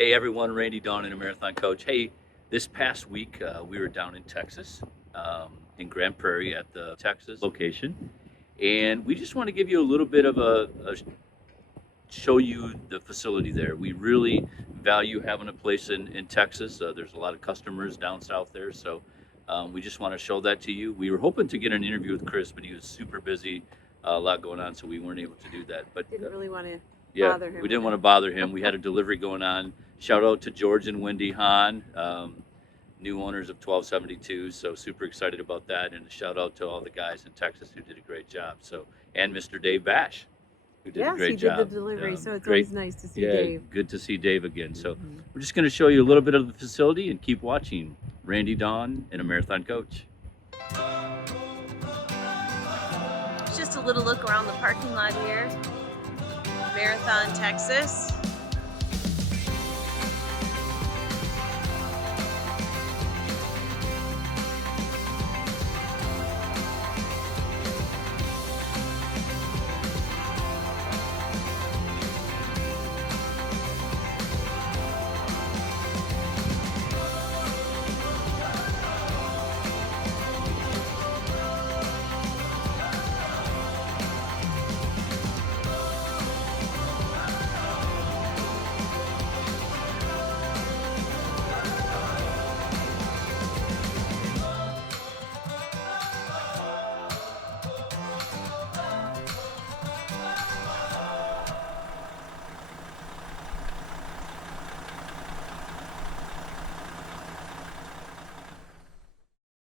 Hey everyone, Randy Dawn and a Marathon Coach. Hey, this past week we were down in Texas, in Grand Prairie at the Texas location, and we just want to give you a little bit of a show you the facility there. We really value having a place in Texas. There's a lot of customers down south there, so we just want to show that to you. We were hoping to get an interview with Chris, but he was super busy, a lot going on, so we weren't able to do that. But Didn't really want to yeah, bother him. we didn't want to bother him. We had a delivery going on. Shout out to George and Wendy Hahn, new owners of 1272. So super excited about that, and a shout out to all the guys in Texas who did a great job. So, and Mr. Dave Bash, who did a Yes, great he job. did the delivery, so it's great. always nice to see Yeah, Dave. good to see Dave again. So Mhm. we're just going to show you a little bit of the facility and keep watching. Randy Dawn and a Marathon Coach. Just a little look around the parking lot here. Marathon, Texas.